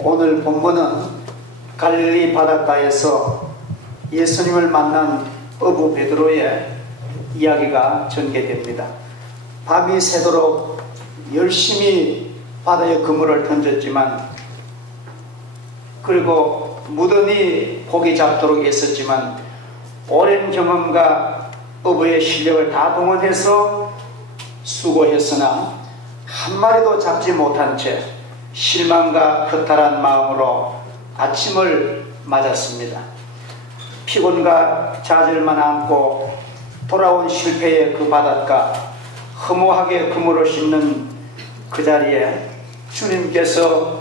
오늘 본문은 갈릴리 바닷가에서 예수님을 만난 어부 베드로의 이야기가 전개됩니다. 밤이 새도록 열심히 바다에 그물을 던졌지만, 그리고 무던히 고기 잡도록 애썼지만, 오랜 경험과 어부의 실력을 다 동원해서 수고했으나 한 마리도 잡지 못한 채 실망과 허탈한 마음으로 아침을 맞았습니다. 피곤과 좌절만 안고 돌아온 실패의 그 바닷가, 허무하게 그물을 씹는 그 자리에 주님께서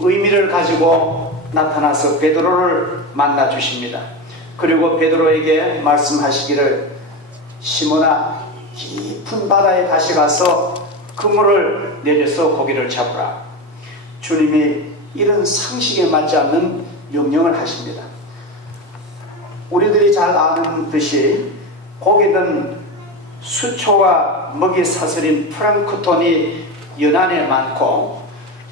의미를 가지고 나타나서 베드로를 만나 주십니다. 그리고 베드로에게 말씀하시기를, 시몬아, 깊은 바다에 다시 가서 그물을 내려서 고기를 잡으라. 주님이 이런 상식에 맞지 않는 명령을 하십니다. 우리들이 잘 아는 듯이 고기는 수초와 먹이 사슬인 플랑크톤이 연안에 많고,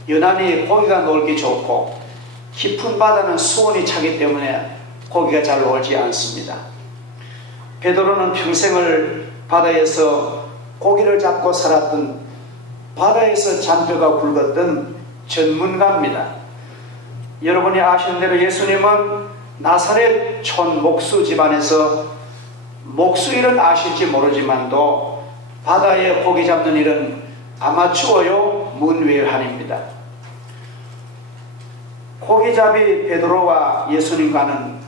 연안이 고기가 놀기 좋고, 깊은 바다는 수온이 차기 때문에 고기가 잘 놀지 않습니다. 베드로는 평생을 바다에서 고기를 잡고 살았던, 바다에서 잔뼈가 굵었던 전문가입니다. 여러분이 아시는 대로 예수님은 나사렛 촌 목수 집안에서 목수 일은 아실지 모르지만도 바다에 고기 잡는 일은 아마추어요 문외한입니다. 고기잡이 베드로와 예수님과는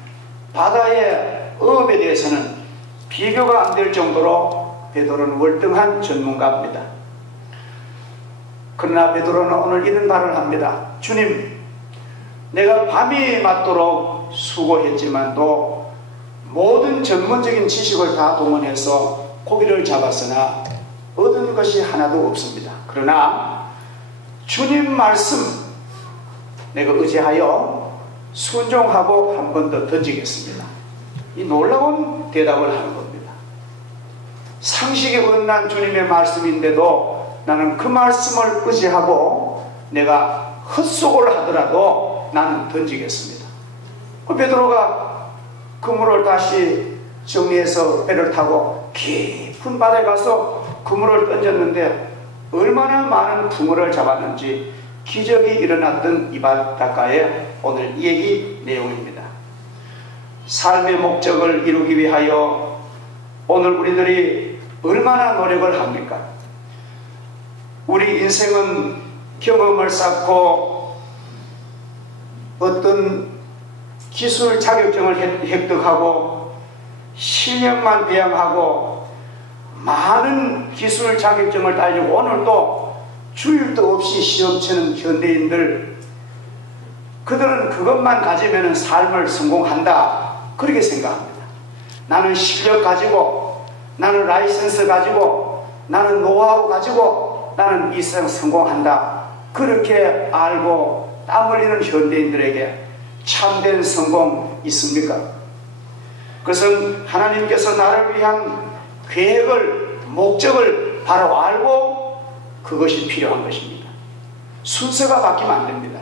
바다의 어업에 대해서는 비교가 안 될 정도로 베드로는 월등한 전문가입니다. 그러나 베드로는 오늘 이런 말을 합니다. 주님, 내가 밤이 맞도록 수고했지만도 모든 전문적인 지식을 다 동원해서 고기를 잡았으나 얻은 것이 하나도 없습니다. 그러나 주님 말씀 내가 의지하여 순종하고 한 번 더 던지겠습니다. 이 놀라운 대답을 하는 겁니다. 상식에 어긋난 주님의 말씀인데도 나는 그 말씀을 의지하고 내가 헛수고를 하더라도 나는 던지겠습니다. 그 베드로가 그물을 다시 정리해서 배를 타고 깊은 바다에 가서 그물을 던졌는데 얼마나 많은 붕어를 잡았는지 기적이 일어났던 이 바닷가에 오늘 이 얘기 내용입니다. 삶의 목적을 이루기 위하여 오늘 우리들이 얼마나 노력을 합니까? 우리 인생은 경험을 쌓고 어떤 기술 자격증을 획득하고 실력만 배양하고 많은 기술 자격증을 따지고 오늘도 주일도 없이 시험 치는 현대인들, 그들은 그것만 가지면 삶을 성공한다 그렇게 생각합니다. 나는 실력 가지고, 나는 라이선스 가지고, 나는 노하우 가지고 나는 이 세상 성공한다 그렇게 알고 땀 흘리는 현대인들에게 참된 성공 있습니까? 그것은 하나님께서 나를 위한 계획을, 목적을 바로 알고 그것이 필요한 것입니다. 순서가 바뀌면 안 됩니다.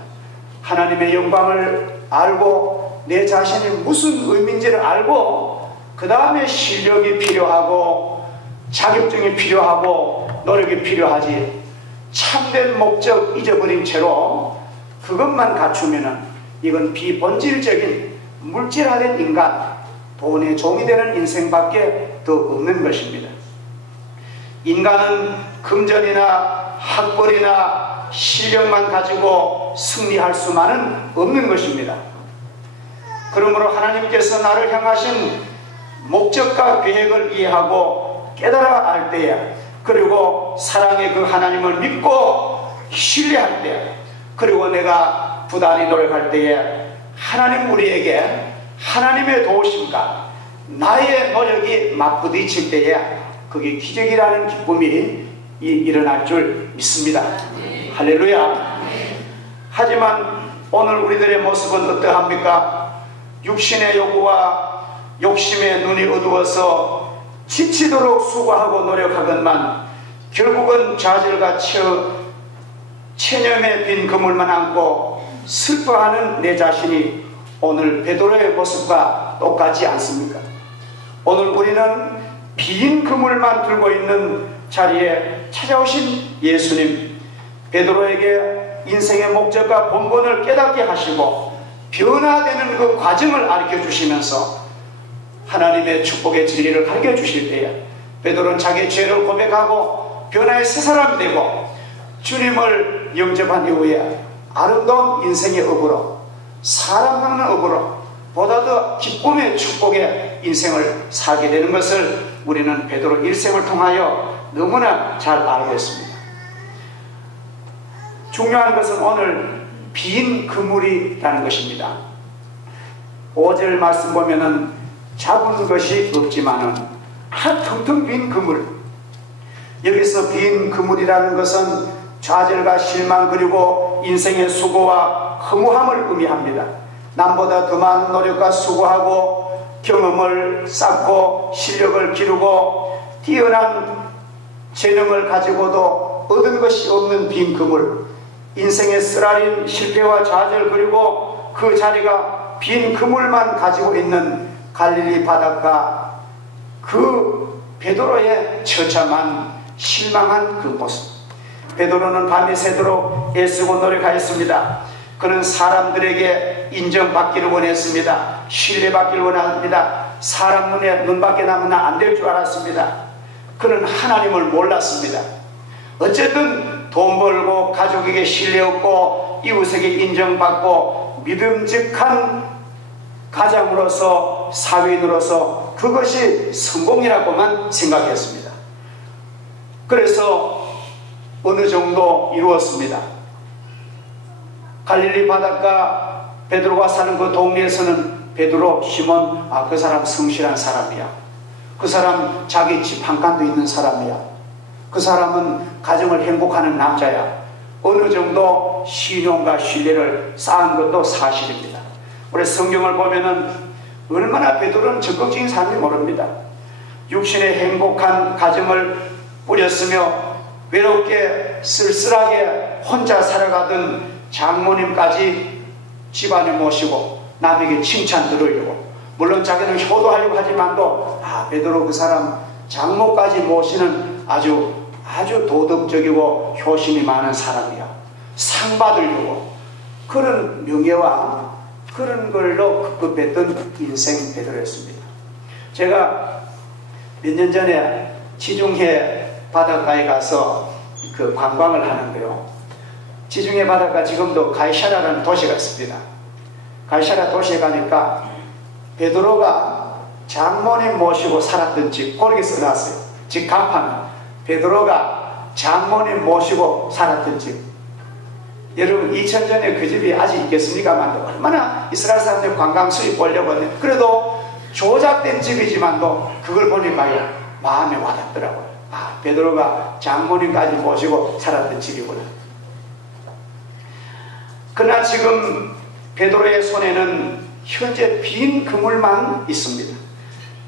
하나님의 영광을 알고 내 자신이 무슨 의미인지를 알고 그 다음에 실력이 필요하고 자격증이 필요하고 노력이 필요하지, 참된 목적 잊어버린 채로 그것만 갖추면은 이건 비본질적인 물질화된 인간, 돈의 종이 되는 인생밖에 더 없는 것입니다. 인간은 금전이나 학벌이나 실력만 가지고 승리할 수만은 없는 것입니다. 그러므로 하나님께서 나를 향하신 목적과 계획을 이해하고 깨달아 알 때에, 그리고 사랑의 그 하나님을 믿고 신뢰할 때, 그리고 내가 부단히 노력할 때에 하나님 우리에게 하나님의 도우심과 나의 노력이 맞부딪힐 때에 그게 기적이라는 기쁨이 일어날 줄 믿습니다. 할렐루야. 하지만 오늘 우리들의 모습은 어떠합니까? 육신의 요구와 욕심의 눈이 어두워서 지치도록 수고하고 노력하건만 결국은 좌절과 체념에 빈 그물만 안고 슬퍼하는 내 자신이 오늘 베드로의 모습과 똑같지 않습니까? 오늘 우리는 빈 그물만 들고 있는 자리에 찾아오신 예수님, 베드로에게 인생의 목적과 본분을 깨닫게 하시고 변화되는 그 과정을 가르쳐 주시면서 하나님의 축복의 진리를 가르쳐 주실 때에 베드로는 자기의 죄를 고백하고 변화의 새 사람이 되고 주님을 영접한 이후에 아름다운 인생의 업으로, 사람 닦는 업으로 보다 더 기쁨의 축복의 인생을 살게 되는 것을 우리는 베드로 일생을 통하여 너무나 잘 알고 있습니다. 중요한 것은 오늘 빈 그물이라는 것입니다. 5절 말씀 보면은 잡은 것이 없지만은 텅텅 빈 그물. 여기서 빈 그물이라는 것은 좌절과 실망 그리고 인생의 수고와 허무함을 의미합니다. 남보다 더 많은 노력과 수고하고 경험을 쌓고 실력을 기르고 뛰어난 재능을 가지고도 얻은 것이 없는 빈 그물, 인생의 쓰라린 실패와 좌절 그리고 그 자리가 빈 그물만 가지고 있는 갈릴리 바닷가, 그 베드로의 처참한 실망한 그 모습. 베드로는 밤이 새도록 애쓰고 노력하였습니다. 그는 사람들에게 인정받기를 원했습니다. 신뢰받기를 원합니다. 사람 눈에 눈밖에 나면 안 될 줄 알았습니다. 그는 하나님을 몰랐습니다. 어쨌든 돈 벌고 가족에게 신뢰 얻고 이웃에게 인정받고 믿음직한 가장으로서, 사위인으로서 그것이 성공이라고만 생각했습니다. 그래서 어느 정도 이루었습니다. 갈릴리 바닷가 베드로가 사는 그 동네에서는 베드로, 시몬, 그 사람 성실한 사람이야. 그 사람 자기 집 한 칸도 있는 사람이야. 그 사람은 가정을 행복하는 남자야. 어느 정도 신용과 신뢰를 쌓은 것도 사실입니다. 우리 성경을 보면은 얼마나 베드로는 적극적인 사람인지 모릅니다. 육신의 행복한 가정을 꾸렸으며 외롭게 쓸쓸하게 혼자 살아가던 장모님까지 집안에 모시고 남에게 칭찬 들으려고, 물론 자기는 효도하려고 하지만도 베드로 그 사람 장모까지 모시는 아주 도덕적이고 효심이 많은 사람이야. 상 받으려고 그런 명예와 그런 걸로 급급했던 인생 베드로였습니다. 제가 몇 년 전에 지중해 바닷가에 가서 그 관광을 하는데요. 지중해 바닷가 지금도 가이사라라는 도시가 있습니다. 가이사라 도시에 가니까 베드로가 장모님 모시고 살았던 집, 거기에 써놨어요. 집 간판은 베드로가 장모님 모시고 살았던 집. 여러분 2000년에 그 집이 아직 있겠습니까만 얼마나 이스라엘 사람들 관광 수입 보려고 하는데, 그래도 조작된 집이지만도 그걸 보니까요 마음에 와닿더라고요. 베드로가 장모님까지 모시고 살았던 집이구나. 그러나 지금 베드로의 손에는 현재 빈 그물만 있습니다.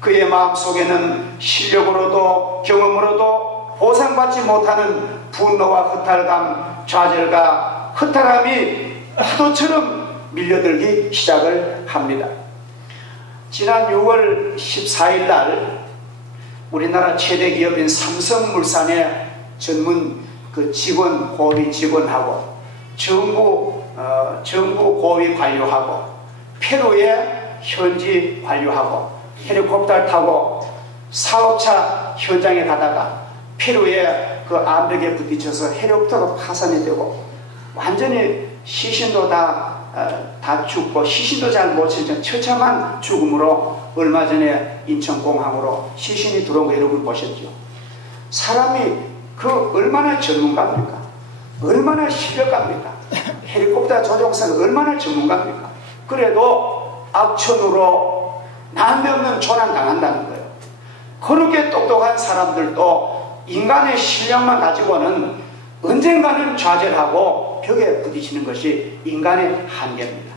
그의 마음속에는 실력으로도 경험으로도 보상받지 못하는 분노와 허탈감, 좌절과 허탈함이 파도처럼 밀려들기 시작을 합니다. 지난 6월 14일 날 우리나라 최대 기업인 삼성물산의 전문 그 직원, 고위 직원하고 정부 고위 관료하고 페루의 현지 관료하고 헬리콥터를 타고 사업차 현장에 가다가 페루의 그 암벽에 부딪혀서 헬리콥터가 파산이 되고 완전히 시신도 다 죽고 시신도 잘 못 찾는 처참한 죽음으로 얼마 전에 인천공항으로 시신이 들어온 거 여러분 보셨죠? 사람이 그 얼마나 전문가입니까? 얼마나 실력가입니까? 헬리콥터 조종사는 얼마나 전문가입니까? 그래도 악천후로 난데없는 조난당한다는 거예요. 그렇게 똑똑한 사람들도 인간의 실력만 가지고는 언젠가는 좌절하고 벽에 부딪히는 것이 인간의 한계입니다.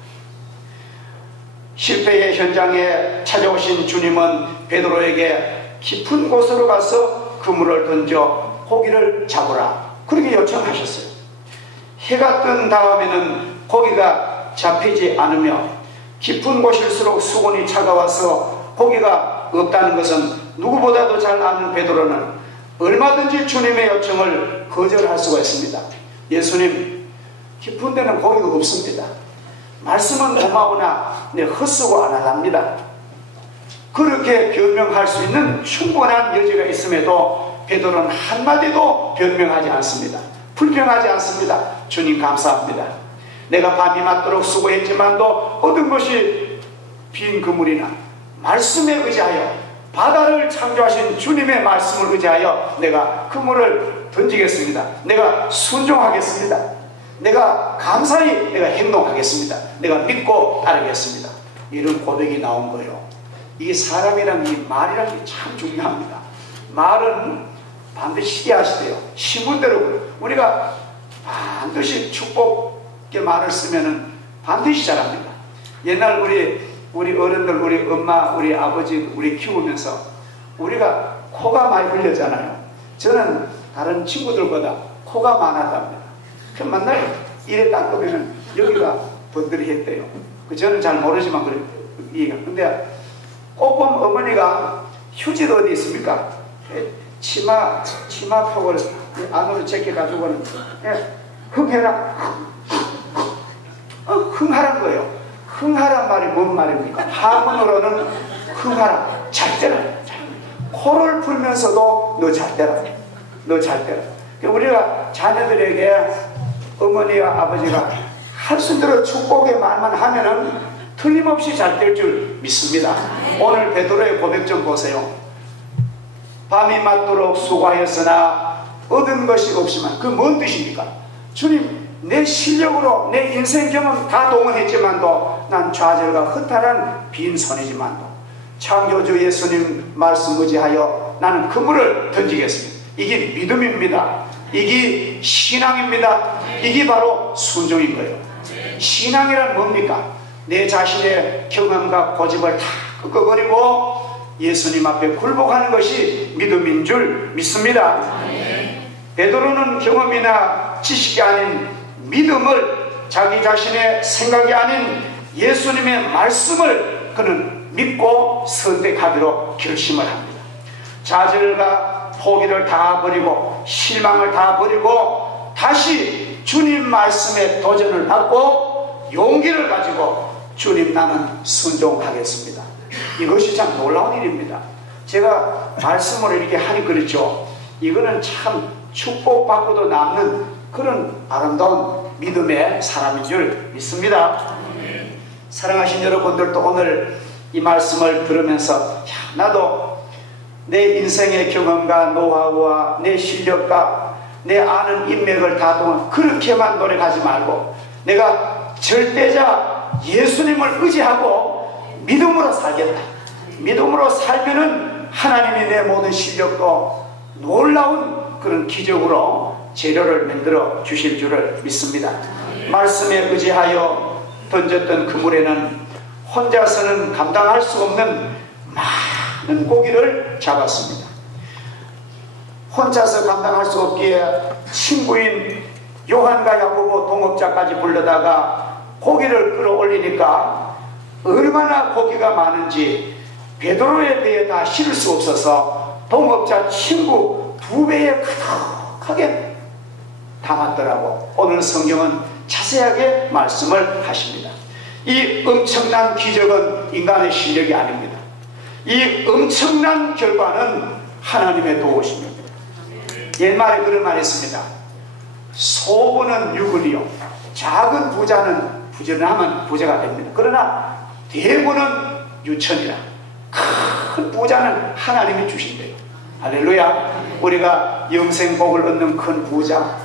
실패의 현장에 찾아오신 주님은 베드로에게 깊은 곳으로 가서 그물을 던져 고기를 잡으라 그렇게 요청하셨어요. 해가 뜬 다음에는 고기가 잡히지 않으며 깊은 곳일수록 수온이 차가워서 고기가 없다는 것은 누구보다도 잘 아는 베드로는 얼마든지 주님의 요청을 거절할 수가 있습니다. 예수님, 깊은 데는 고기가 없습니다. 말씀은 고마우나 헛수고 안 합니다. 그렇게 변명할 수 있는 충분한 여지가 있음에도 베드로는 한마디도 변명하지 않습니다. 불평하지 않습니다. 주님 감사합니다. 내가 밤이 맞도록 수고했지만도 얻은 것이 빈 그물이나 말씀에 의지하여 바다를 창조하신 주님의 말씀을 의지하여 내가 그물을 던지겠습니다. 내가 순종하겠습니다. 내가 감사히 내가 행동하겠습니다. 내가 믿고 따르겠습니다. 이런 고백이 나온 거예요. 이 사람이란 이 말이란 게 참 중요합니다. 말은 반드시 이해하시대요. 신문대로 우리가 반드시 축복의 말을 쓰면은 반드시 잘합니다. 옛날 우리 어른들, 우리 엄마, 우리 아버지, 우리 키우면서 우리가 코가 많이 흘렸잖아요. 저는 다른 친구들보다 코가 많았답니다. 그 맨날 이래 닦으면 여기가 번들이했대요. 저는 잘 모르지만 그래. 근데 꼭 보면 어머니가 휴지도 어디 있습니까? 치마폭을 안으로 제껴가지고는 흥해라. 흥하란 거예요. 흥하란 말이 뭔 말입니까? 한문으로는 흥하라. 잘 때라. 코를 풀면서도 너 잘 때라. 너 잘 때라. 우리가 자녀들에게 어머니와 아버지가 할 수 있는 대로 축복의 말만 하면은 틀림없이 잘 될 줄 믿습니다. 오늘 베드로의 고백 좀 보세요. 밤이 맞도록 수고하였으나 얻은 것이 없지만 그 뭔 뜻입니까? 주님, 내 실력으로 내 인생 경험 다 동원했지만도 난 좌절과 허탈한 빈손이지만도 창조주 예수님 말씀 의지하여 나는 그물을 던지겠습니다. 이게 믿음입니다. 이게 신앙입니다. 이게 바로 순종인 거예요. 신앙이란 뭡니까? 내 자신의 경험과 고집을 다 꺾어버리고 예수님 앞에 굴복하는 것이 믿음인 줄 믿습니다. 베드로는 경험이나 지식이 아닌 믿음을, 자기 자신의 생각이 아닌 예수님의 말씀을 그는 믿고 선택하기로 결심을 합니다. 좌절과 포기를 다 버리고 실망을 다 버리고 다시 주님 말씀에 도전을 받고 용기를 가지고 주님, 나는 순종하겠습니다. 이것이 참 놀라운 일입니다. 제가 말씀을 이렇게 하니 그렇죠. 이거는 참 축복받고도 남는 그런 아름다운 믿음의 사람인 줄 믿습니다. 사랑하신 여러분들도 오늘 이 말씀을 들으면서 나도 내 인생의 경험과 노하우와 내 실력과 내 아는 인맥을 다 동원 그렇게만 노력하지 말고 내가 절대자 예수님을 의지하고 믿음으로 살겠다. 믿음으로 살면은 하나님이 내 모든 실력도 놀라운 그런 기적으로 재료를 만들어 주실 줄을 믿습니다. 말씀에 의지하여 던졌던 그물에는 혼자서는 감당할 수 없는 많은 고기를 잡았습니다. 혼자서 감당할 수 없기에 친구인 요한과 야고보 동업자까지 불러다가 고기를 끌어올리니까 얼마나 고기가 많은지 베드로에 대해 다 실을 수 없어서 동업자 친구 2배에 가득하게 담았더라고. 오늘 성경은 자세하게 말씀을 하십니다. 이 엄청난 기적은 인간의 실력이 아닙니다. 이 엄청난 결과는 하나님의 도우심입니다. 옛말에 그런 말이 있습니다. 소부는 유근이요, 작은 부자는 부지런하면 부자가 됩니다. 그러나 대부는 유천이라, 큰 부자는 하나님이 주신대요. 할렐루야. 우리가 영생복을 얻는 큰 부자,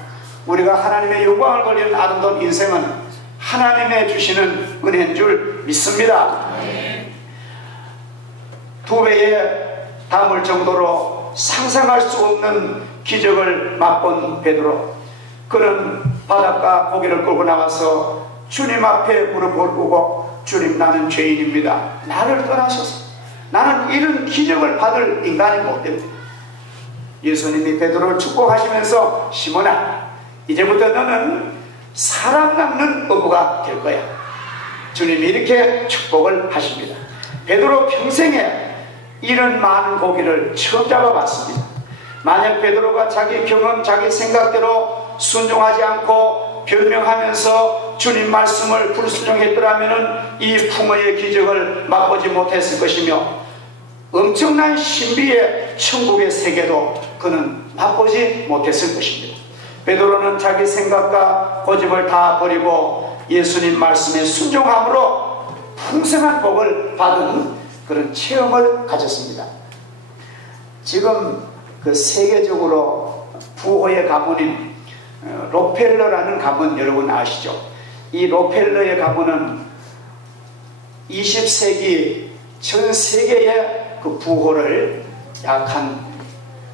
우리가 하나님의 영광을 걸리는 아름다운 인생은 하나님의 주시는 은혜인 줄 믿습니다. 2배에 담을 정도로 상상할 수 없는 기적을 맛본 베드로, 그는 바닷가 고기를 끌고 나와서 주님 앞에 무릎을 꿇고, 주님, 나는 죄인입니다. 나를 떠나소서. 나는 이런 기적을 받을 인간이 못됩니다. 예수님이 베드로를 축복하시면서, 시몬아, 이제부터 너는 사람 낚는 어부가 될 거야. 주님이 이렇게 축복을 하십니다. 베드로 평생에 이런 많은 고기를 처음 잡아봤습니다. 만약 베드로가 자기 경험, 자기 생각대로 순종하지 않고 변명하면서 주님 말씀을 불순종했더라면 이 풍어의 기적을 맛보지 못했을 것이며 엄청난 신비의 천국의 세계도 그는 맛보지 못했을 것입니다. 베드로는 자기 생각과 고집을 다 버리고 예수님 말씀에 순종함으로 풍성한 복을 받은 그런 체험을 가졌습니다. 지금 그 세계적으로 부호의 가문인 록펠러라는 가문 여러분 아시죠? 이 록펠러의 가문은 20세기 전 세계의 그 부호를 약 한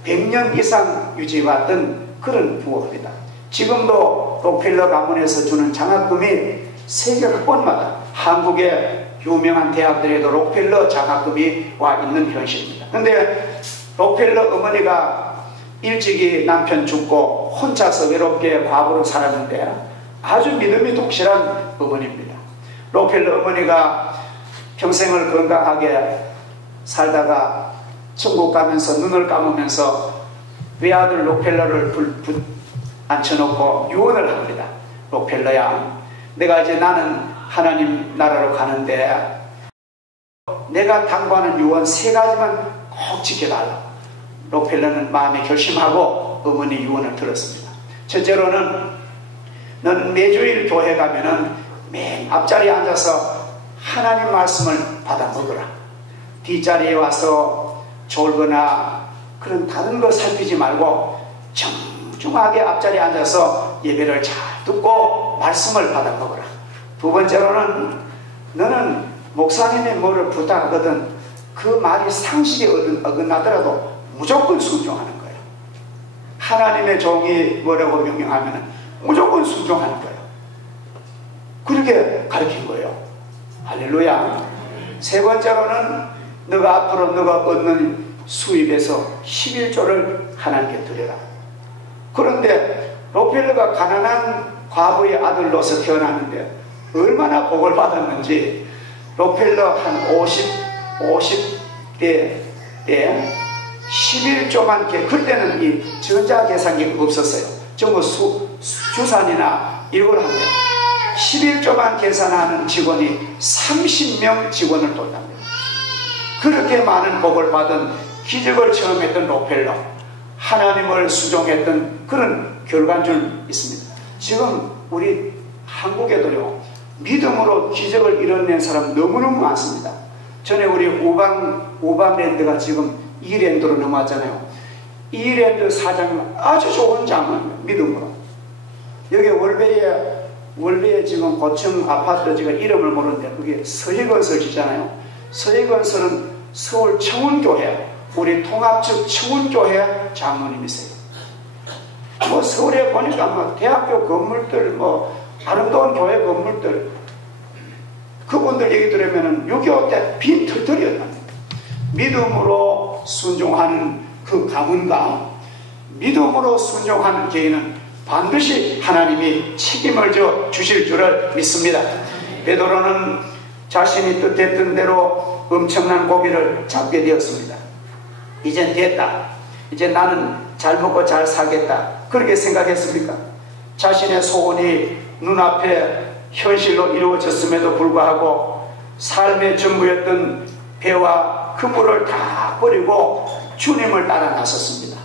100년 이상 유지해왔던 그런 부호입니다. 지금도 록펠러 가문에서 주는 장학금이 세계 각번마다 한국의 유명한 대학들에도 록펠러 장학금이 와 있는 현실입니다. 그런데 록펠러 어머니가 일찍이 남편 죽고 혼자서 외롭게 과부로 살았는데 아주 믿음이 독실한 어머니입니다. 록펠러 어머니가 평생을 건강하게 살다가 천국 가면서 눈을 감으면서 외아들 록펠러를 앉혀놓고 유언을 합니다. 록펠러야, 내가 이제 나는 하나님 나라로 가는데 내가 당부하는 유언 3가지만 꼭 지켜달라. 록펠러는 마음에 결심하고 어머니 유언을 들었습니다. 첫째로는 너는 매주일 교회 가면은 맨 앞자리에 앉아서 하나님 말씀을 받아 먹어라. 뒷자리에 와서 졸거나 그런 다른 거 살피지 말고 정중하게 앞자리에 앉아서 예배를 잘 듣고 말씀을 받아 먹어라. 두 번째로는 너는 목사님이 뭐를 부탁하거든 그 말이 상식에 어긋나더라도 무조건 순종하는 거예요. 하나님의 종이 뭐라고 명령하면 무조건 순종하는 거예요. 그렇게 가르친 거예요. 할렐루야. 세 번째로는 너가 앞으로 너가 얻는 수입에서 11조를 하나님께 드려라. 그런데 록펠러가 가난한 과부의 아들로서 태어났는데 얼마나 복을 받았는지 록펠러 한 50대 때 11조만 그때는 이 전자계산기가 없었어요. 전부 주산이나 이걸 한 거예요. 11조만 계산하는 직원이 30명 직원을 뒀답니다. 그렇게 많은 복을 받은 기적을 체험했던 록펠러, 하나님을 수종했던 그런 결과줄 있습니다. 지금 우리 한국에도요 믿음으로 기적을 이뤄낸 사람 너무너무 많습니다. 전에 우리 우방랜드가 지금 이랜드로 넘어왔잖아요. 이랜드 사장은 아주 좋은 장면, 믿음으로. 여기 월배에 지금 고층 아파트 제가 이름을 모르는데 그게 서희건설이잖아요. 서희건설은 서울 청운교회, 우리 통합측 청운교회 장로님이세요. 뭐 서울에 보니까 뭐 대학교 건물들, 뭐 아름다운 교회 건물들, 그분들 얘기 들으면 6.25 때 빈털털이었답니다. 믿음으로 순종하는 그 가문과 믿음으로 순종하는 개인은 반드시 하나님이 책임을 져 주실 줄을 믿습니다. 베드로는 자신이 뜻했던 대로 엄청난 고기를 잡게 되었습니다. 이젠 됐다. 이제 나는 잘 먹고 잘 살겠다. 그렇게 생각했습니까? 자신의 소원이 눈앞에 현실로 이루어졌음에도 불구하고 삶의 전부였던 배와 그물을 다 버리고 주님을 따라 나섰습니다.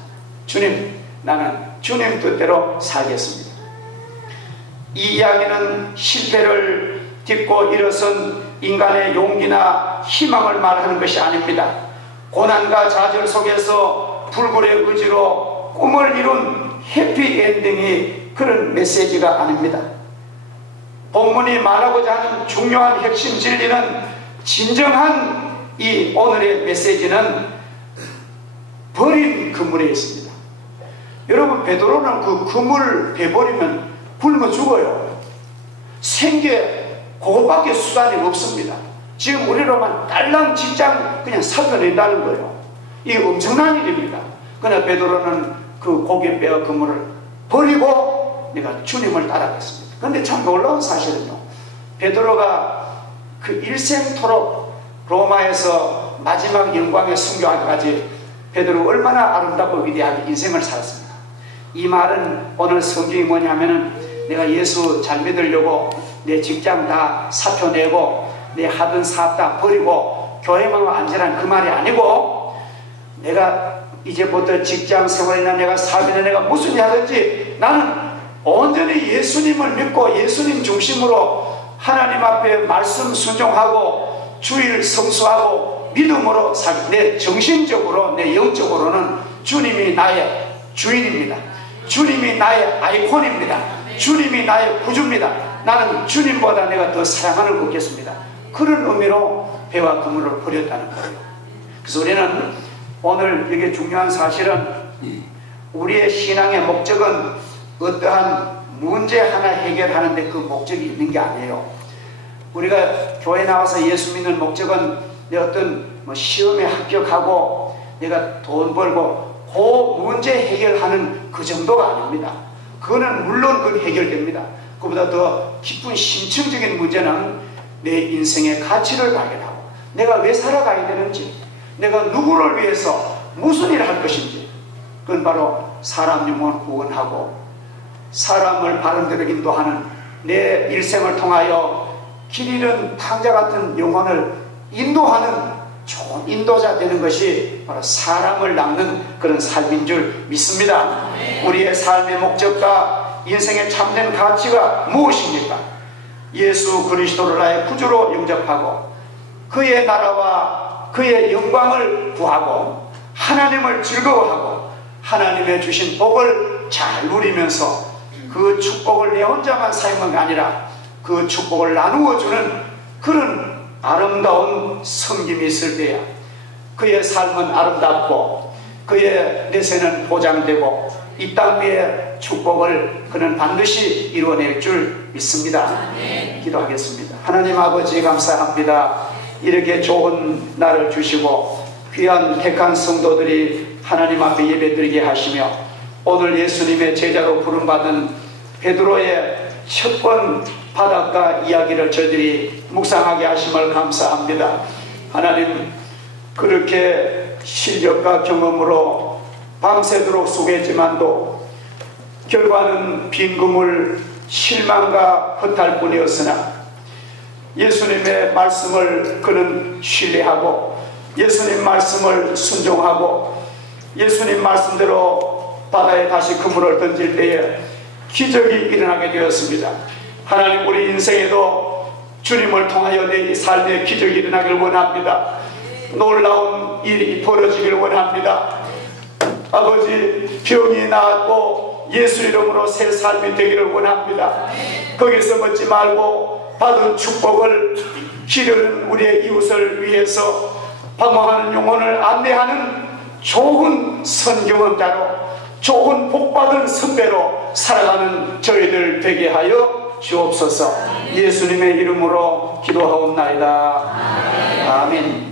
주님, 나는 주님 뜻대로 살겠습니다. 이 이야기는 실패를 딛고 일어선 인간의 용기나 희망을 말하는 것이 아닙니다. 고난과 좌절 속에서 불굴의 의지로 꿈을 이룬 해피엔딩이 그런 메시지가 아닙니다. 본문이 말하고자 하는 중요한 핵심 진리는, 진정한 이 오늘의 메시지는 버린 그물에 있습니다. 여러분, 베드로는 그 그물 베버리면 굶어 죽어요. 생계 그거밖에 수단이 없습니다. 지금 우리로만 딸랑 직장 그냥 살펴낸다는 거예요. 이게 엄청난 일입니다. 그러나 베드로는 그 고깃배와 그물을 버리고 내가 주님을 따라갔습니다. 그런데 참 놀라운 사실은요, 베드로가 그 일생토록 로마에서 마지막 영광의 순교하기까지 베드로 얼마나 아름답고 위대하게 인생을 살았습니다. 이 말은 오늘 성경이 뭐냐면은 내가 예수 잘 믿으려고 내 직장 다 사표 내고 내 하던 사업 다 버리고 교회만 앉으라는 그 말이 아니고, 내가 이제부터 직장 생활이나 내가 사업이나 내가 무슨 일 하든지 나는 온전히 예수님을 믿고 예수님 중심으로 하나님 앞에 말씀 순종하고 주일 성수하고 믿음으로 살기. 내 정신적으로 내 영적으로는 주님이 나의 주인입니다. 주님이 나의 아이콘입니다. 주님이 나의 구주입니다. 나는 주님보다 내가 더 사랑하는 것 같겠습니다. 그런 의미로 배와 그물을 버렸다는 거예요. 그래서 우리는 오늘 이게 중요한 사실은 우리의 신앙의 목적은 어떠한 문제 하나 해결하는데 그 목적이 있는 게 아니에요. 우리가 교회 나와서 예수 믿는 목적은 내 어떤 시험에 합격하고 내가 돈 벌고 그 문제 해결하는 그 정도가 아닙니다. 그거는 물론 그 해결됩니다. 그보다 더 깊은 심층적인 문제는 내 인생의 가치를 발견하고 내가 왜 살아가야 되는지, 내가 누구를 위해서 무슨 일을 할 것인지, 그건 바로 사람 영혼을 구원하고 사람을 바른 데로 인도하는 내 일생을 통하여 길 잃은 탕자 같은 영혼을 인도하는 좋은 인도자 되는 것이 바로 사람을 낚는 그런 삶인 줄 믿습니다. 우리의 삶의 목적과 인생의 참된 가치가 무엇입니까? 예수 그리스도를 나의 구주로 영접하고 그의 나라와 그의 영광을 구하고 하나님을 즐거워하고 하나님의 주신 복을 잘 누리면서 그 축복을 내 혼자만 사용한 게 아니라 그 축복을 나누어주는 그런 아름다운 섬김이 있을 때야 그의 삶은 아름답고 그의 내세는 보장되고 이 땅 위의 축복을 그는 반드시 이루어낼 줄 믿습니다. 기도하겠습니다. 하나님 아버지 감사합니다. 이렇게 좋은 날을 주시고 귀한 택한 성도들이 하나님 앞에 예배드리게 하시며 오늘 예수님의 제자로 부름받은 베드로의 첫 번 바닷가 이야기를 저희들이 묵상하게 하심을 감사합니다. 하나님, 그렇게 실력과 경험으로 밤새도록 수고했지만도 결과는 빈 그물 실망과 허탈 뿐이었으나 예수님의 말씀을 그는 신뢰하고 예수님 말씀을 순종하고 예수님 말씀대로 바다에 다시 그물을 던질 때에 기적이 일어나게 되었습니다. 하나님, 우리 인생에도 주님을 통하여 내 삶의 기적이 일어나길 원합니다. 놀라운 일이 벌어지길 원합니다. 아버지, 병이 나았고 예수 이름으로 새 삶이 되기를 원합니다. 거기서 멈지 말고 받은 축복을 기르는 우리의 이웃을 위해서 방황하는 영혼을 안내하는 좋은 선경험자로, 좋은 복받은 선배로 살아가는 저희들 되게 하여 주옵소서. 예수님의 이름으로 기도하옵나이다. 아멘.